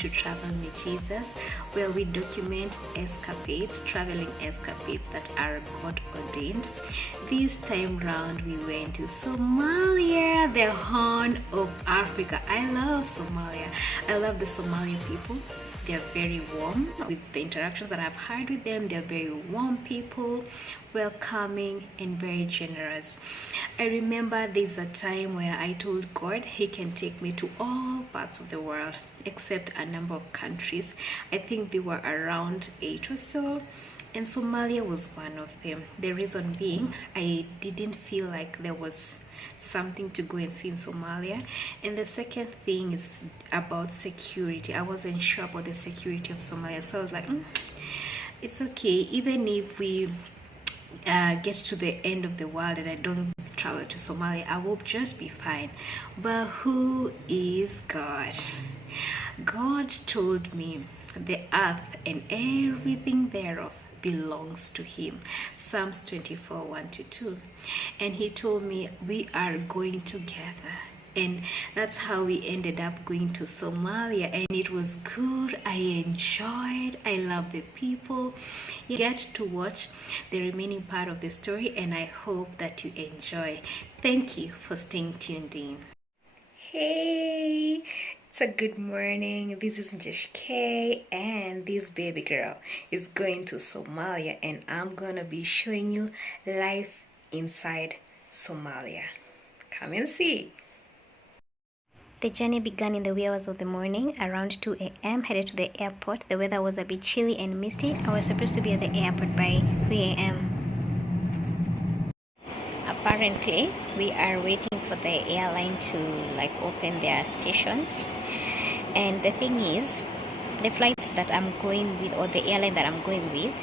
to Travel with Jesus, where we document escapades, traveling escapades that are God ordained. This time round, we went to Somalia, the Horn of Africa. I love Somalia. I love the Somalian people. They're very warm. With the interactions that I've had with them, they're very warm people, welcoming and very generous. I remember there's a time where I told God he can take me to all parts of the world except a number of countries. I think they were around 8 or so, and Somalia was one of them. The reason being, I didn't feel like there was something to go and see in Somalia. And the second thing is about security. I wasn't sure about the security of Somalia, so I was like, it's okay, even if we get to the end of the world and I don't travel to Somalia, I will just be fine. But who is God? God told me the earth and everything thereof belongs to him. Psalms 24:1-2. And he told me we are going together. And that's how we ended up going to Somalia, and it was good. I enjoyed. I love the people. You get to watch the remaining part of the story, and I hope that you enjoy. Thank you for staying tuned in. Hey, it's a good morning. This is Josh K, and this baby girl is going to Somalia, and I'm gonna be showing you life inside Somalia. Come and see. The journey began in the wee hours of the morning, around 2 a.m., headed to the airport. The weather was a bit chilly and misty. I was supposed to be at the airport by 3 a.m. Apparently, we are waiting for the airline to open their stations. And the thing is, the flight that I'm going with, or the airline that I'm going with,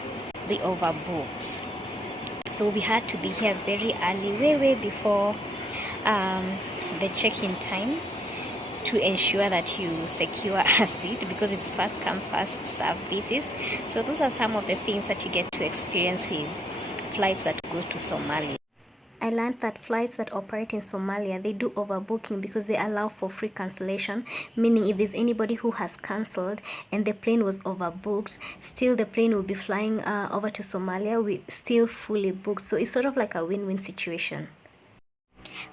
we overbooked. So we had to be here very early, way before the check-in time, to ensure that you secure a seat, because it's first come first serve basis. So those are some of the things that you get to experience with flights that go to Somalia. I learned that flights that operate in Somalia, they do overbooking because they allow for free cancellation, meaning if there's anybody who has cancelled and the plane was overbooked, still the plane will be flying over to Somalia with still fully booked. So it's sort of like a win-win situation.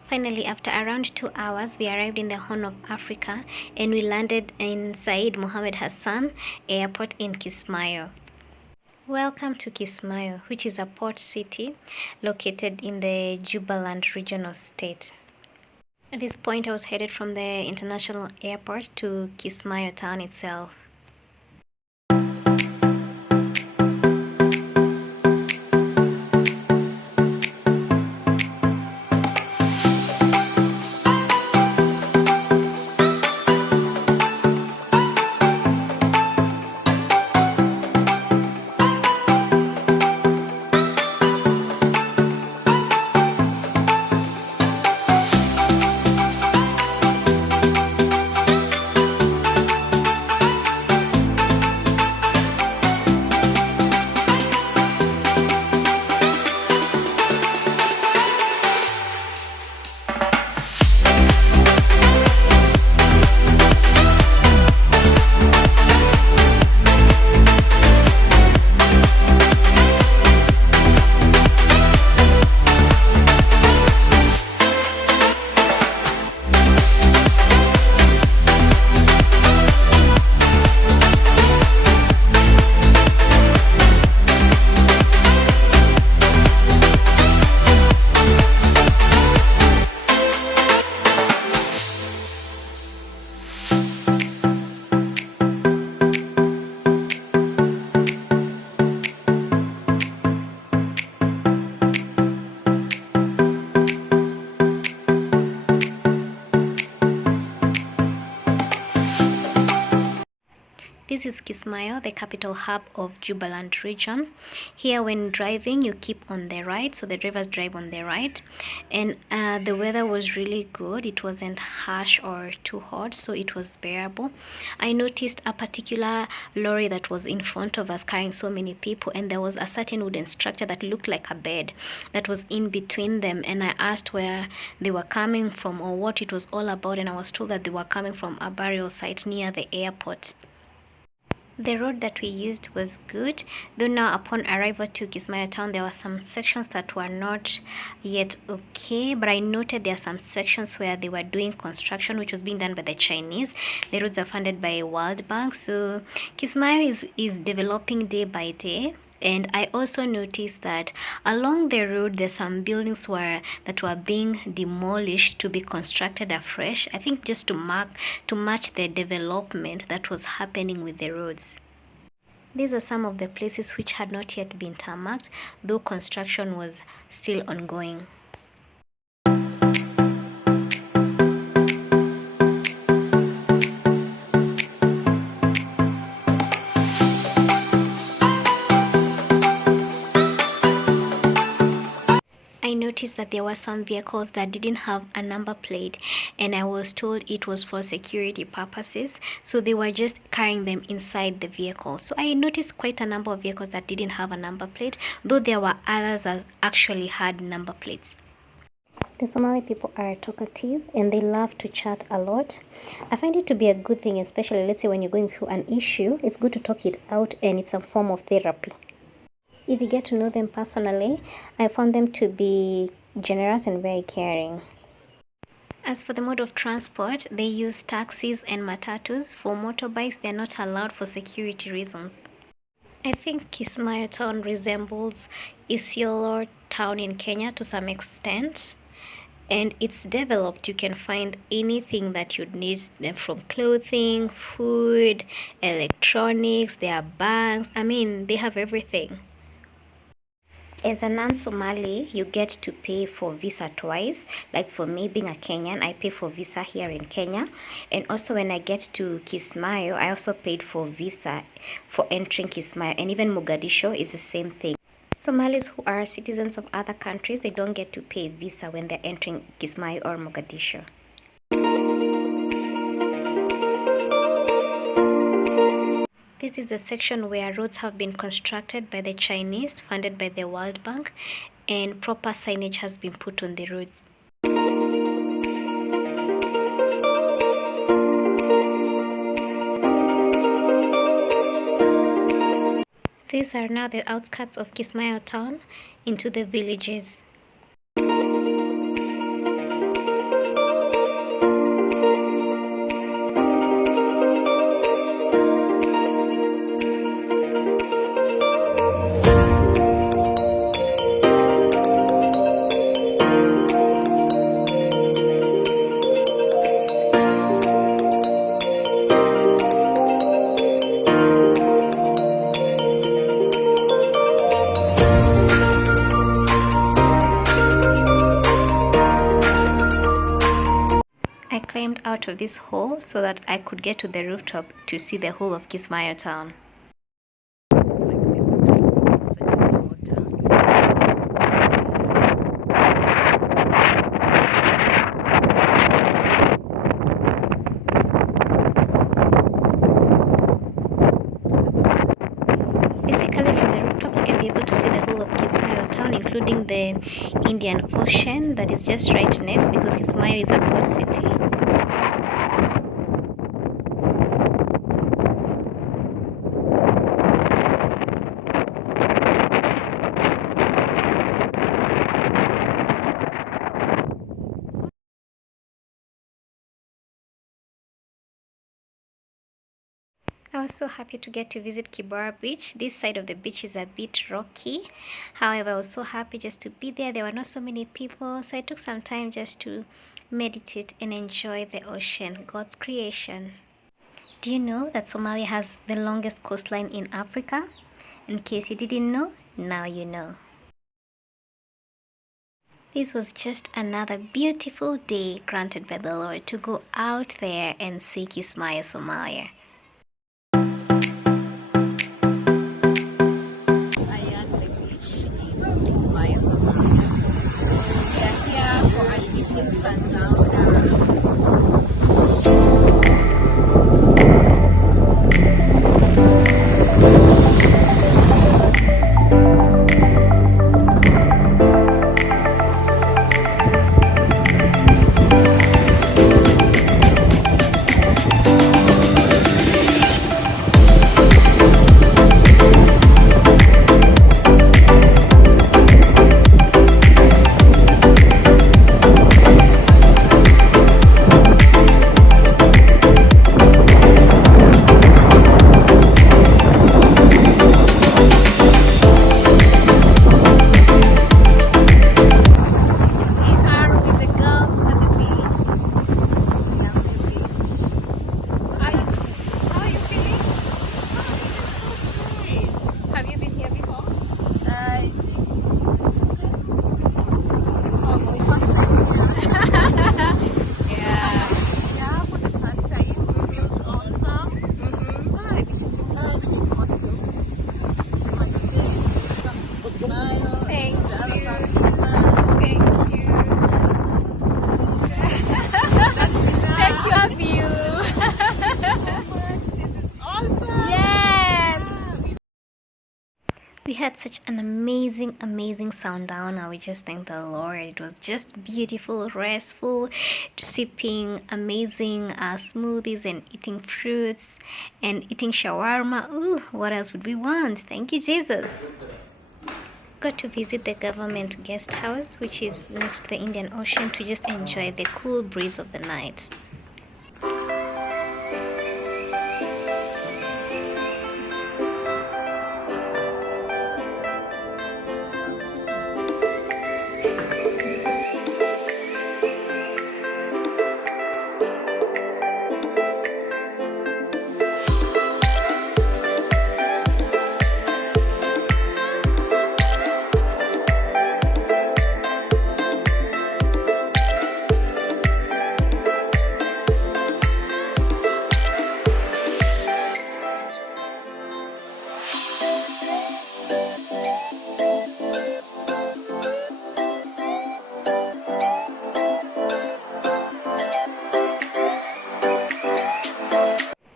Finally, after around 2 hours, we arrived in the Horn of Africa, and we landed in Said Mohammed Hassan Airport in Kismayo. Welcome to Kismayo, which is a port city located in the Jubaland regional state. At this point, I was headed from the international airport to Kismayo town itself. This is Kismayo, the capital hub of Jubaland region. Here when driving, you keep on the right, so the drivers drive on the right. And the weather was really good. It wasn't harsh or too hot, so it was bearable. I noticed a particular lorry that was in front of us carrying so many people, and there was a certain wooden structure that looked like a bed that was in between them. And I asked where they were coming from or what it was all about, and I was told that they were coming from a burial site near the airport. The road that we used was good, though now upon arrival to Kismayo town there were some sections that were not yet okay, but I noted there are some sections where they were doing construction which was being done by the Chinese. The roads are funded by World Bank, so Kismayo is developing day by day. And I also noticed that along the road there's some buildings that were being demolished to be constructed afresh. I think just to match the development that was happening with the roads. These are some of the places which had not yet been tarmacked, though construction was still ongoing. Noticed that there were some vehicles that didn't have a number plate, and I was told it was for security purposes, so they were just carrying them inside the vehicle. So I noticed quite a number of vehicles that didn't have a number plate, though there were others that actually had number plates. The Somali people are talkative and they love to chat a lot. I find it to be a good thing, especially let's say when you're going through an issue. It's good to talk it out, and it's a form of therapy. If you get to know them personally, I found them to be generous and very caring. As for the mode of transport, they use taxis and matatus. For motorbikes, they're not allowed for security reasons. I think Kismayo town resembles Isiolo town in Kenya to some extent. And it's developed. You can find anything that you'd need, from clothing, food, electronics, there are banks. I mean, they have everything. As a non-Somali, you get to pay for visa twice. Like for me, being a Kenyan, I pay for visa here in Kenya. And also when I get to Kismayo, I also paid for visa for entering Kismayo. And even Mogadishu is the same thing. Somalis who are citizens of other countries, they don't get to pay visa when they're entering Kismayo or Mogadishu. This is the section where roads have been constructed by the Chinese, funded by the World Bank, and proper signage has been put on the roads. These are now the outskirts of Kismayo town into the villages. I climbed out of this hole so that I could get to the rooftop to see the whole of Kismayo town. Basically from the rooftop you can be able to see the whole of Kismayo town, including the Indian Ocean that is just right next, because Kismayo is a port city. I was so happy to get to visit Kibera Beach. This side of the beach is a bit rocky. However, I was so happy just to be there. There were not so many people, so I took some time just to meditate and enjoy the ocean, God's creation. Do you know that Somalia has the longest coastline in Africa? In case you didn't know, now you know. This was just another beautiful day granted by the Lord to go out there and see Kismayo, Somalia. we had such an amazing sundowner. We just thank the Lord. It was just beautiful, restful, sipping amazing smoothies and eating fruits and eating shawarma. Ooh, what else would we want? Thank you, Jesus. Got to visit the government guest house, which is next to the Indian Ocean, to just enjoy the cool breeze of the night.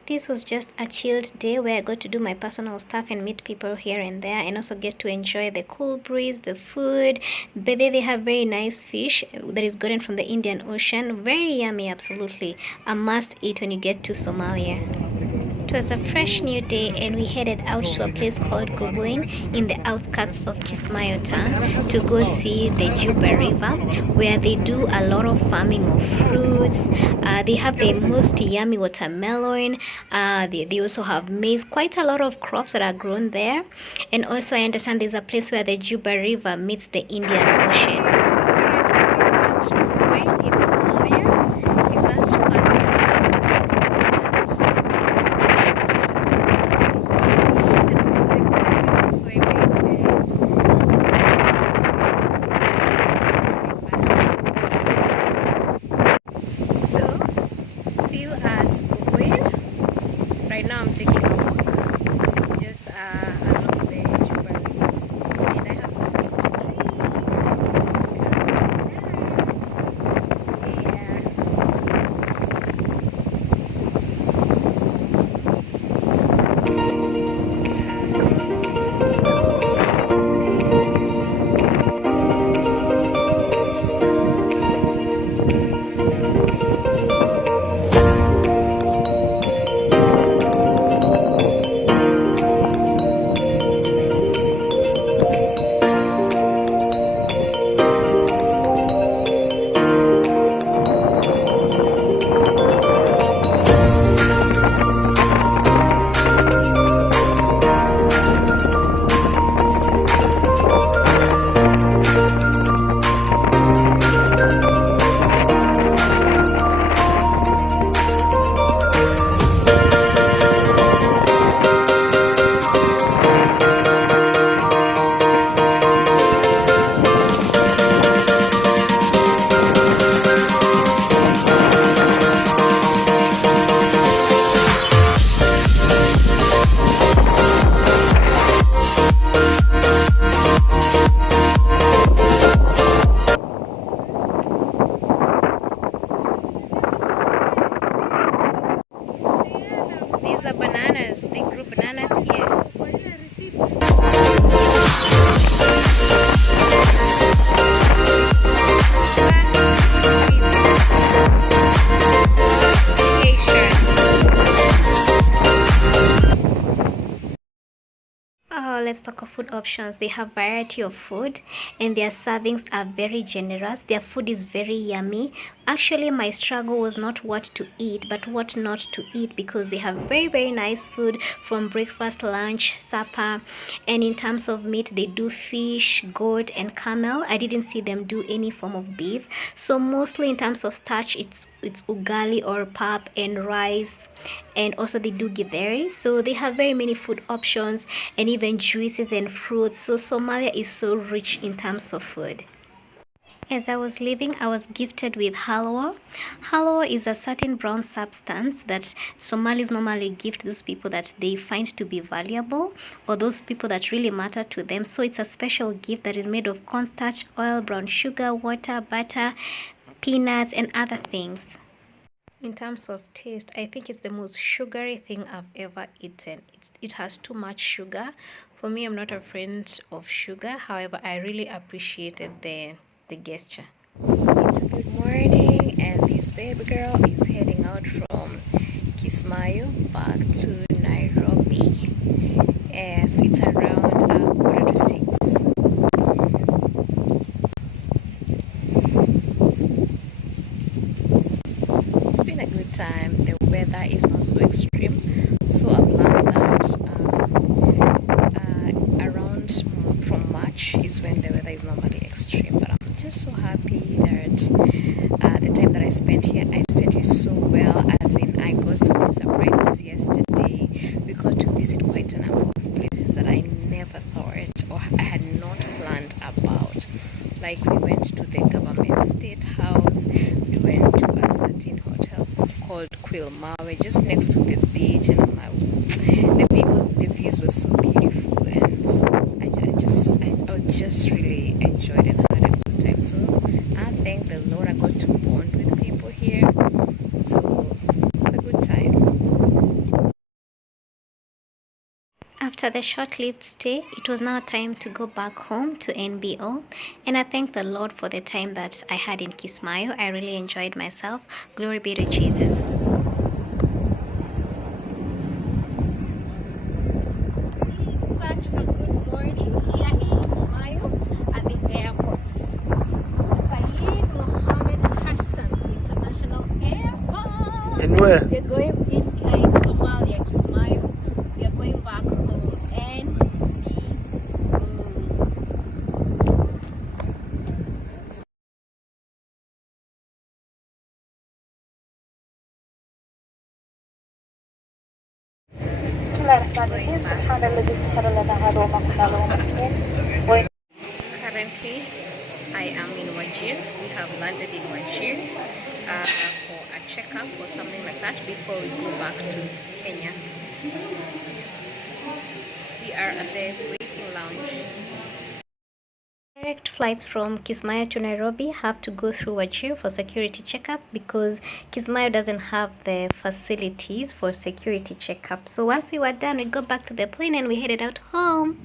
This was just a chilled day where I got to do my personal stuff and meet people here and there, and also get to enjoy the cool breeze, the food. But they have very nice fish that is gotten from the Indian Ocean. Very yummy, absolutely. A must eat when you get to Somalia. It was a fresh new day, and we headed out to a place called Gogoin in the outskirts of Kismayo town to go see the Juba River, where they do a lot of farming of fruits. They have the most yummy watermelon. They also have maize, quite a lot of crops that are grown there. And also I understand there's a place where the Juba River meets the Indian Ocean. So currently we're going to Gogoin in Somalia. Is that part? Right now I'm taking a walk just along the Juba River, and I have something to drink. These are bananas. They grew bananas here. Let's talk of food options. They have variety of food, and their servings are very generous. Their food is very yummy. Actually, my struggle was not what to eat but what not to eat, because they have very nice food from breakfast, lunch, supper. And in terms of meat, they do fish, goat, and camel. I didn't see them do any form of beef. So mostly in terms of starch, it's ugali or pap and rice, and also they do githeri. So they have very many food options and even juices and fruits. So Somalia is so rich in terms of food. As I was leaving, I was gifted with halwa. Halwa is a certain brown substance that Somalis normally gift those people that they find to be valuable, or those people that really matter to them. So it's a special gift that is made of cornstarch, oil, brown sugar, water, butter, peanuts, and other things. In terms of taste, I think it's the most sugary thing I've ever eaten. It has too much sugar. For me, I'm not a friend of sugar. However, I really appreciated the gesture. It's a good morning, and this baby girl is heading out from Kismayo back to Nairobi. As it's around 5:45. It's been a good time. The weather is not so extreme, so I've learned that around from March is when the weather is normally extreme. But I'm just so happy that the time that I spent here so well. As in, I got so many surprises yesterday. We got to visit quite a number of places that I never thought or I had not planned about. Like, we went to the government state house, we went to a certain hotel called Kismayo, just next to the beach, and the views were so beautiful, and I just really enjoyed and had a good time. So I thank the Lord I got to bond with people here. So it's a good time. After the short-lived stay, it was now time to go back home to NBO, and I thank the Lord for the time that I had in Kismayo. I really enjoyed myself. Glory be to Jesus. It's such a good morning here in Kismayo at the airport. Saeed Mohammed Hassan International Airport. And where? We're going in Somalia, Kismayo. We are going back home and currently I am in Wajir. We have landed in Wajir for a checkup or something like that before we go back to Kenya. We are at the waiting lounge. Direct flights from Kismayo to Nairobi have to go through Wajir for security checkup because Kismayo doesn't have the facilities for security checkup. So once we were done, we got back to the plane and we headed out home.